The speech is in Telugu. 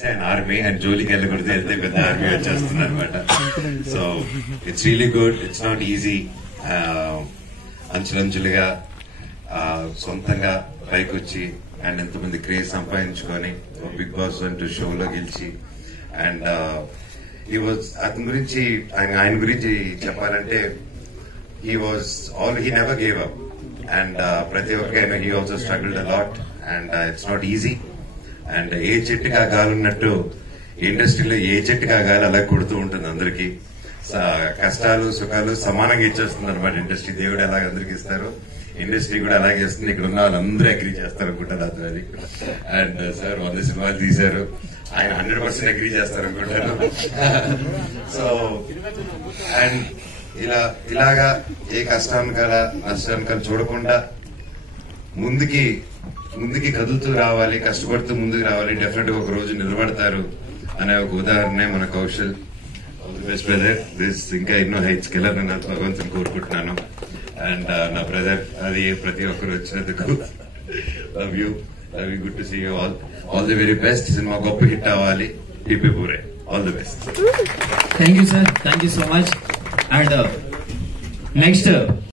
an army and జోలికి వెళ్ళకూడదు, వెళ్తే పెద్ద ఆర్మీ వచ్చేస్తుంది అనమాట. So it's really good. It's not easy. అంచులంచులుగా సొంతంగా పైకి వచ్చి అండ్ ఎంతమంది క్రేజ్ సంపాదించుకొని బిగ్ బాస్ అంటూ షోలో గెలిచి అండ్ ఈ వాజ్ అతని గురించి ఆయన గురించి చెప్పాలంటే he never gave up and ప్రతి ఒక్కరికైనా he also struggled a lot and it's not easy. And ఏ చెట్టుగా గాలున్నట్టు ఇండస్ట్రీలో ఏ చెట్టుగా గాలి అలా కొడుతూ ఉంటుంది అందరికి. కష్టాలు సుఖాలు సమానంగా ఇచ్చేస్తుంది అనమాట ఇండస్ట్రీ. దేవుడు ఎలాగ అందరికి ఇస్తారు, ఇండస్ట్రీ కూడా అలాగే ఇస్తుంది. ఇక్కడ ఉన్న వాళ్ళందరూ అగ్రీ చేస్తారు అనుకుంటారు అది. అండ్ సార్ 100 సినిమాలు తీశారు, ఆయన 100% అగ్రీ చేస్తారు అనుకుంటారు. సో అండ్ ఇలాగా ఏ కష్టాన్ని కల నష్టాన్ని కల చూడకుండా ముందుకి కదులుతూ రావాలి, కష్టపడుతూ ముందుకు రావాలి. డెఫినెట్ గా ఒక రోజు నిలబడతారు అనే ఒక ఉదాహరణ మన Kaushal. All the best brother. ఇంకా ఎన్నో హైట్స్కి వెళ్ళాలని నా భగవంతుని కోరుకుంటున్నాను. అండ్ నా బ్రదర్ అది ప్రతి ఒక్కరు వచ్చినందుకు love you good to see you all the very best. Cinema గొప్ప హిట్ అవ్వాలి. టిపి పూరే all the best. Thank you sir, thank you so much. And next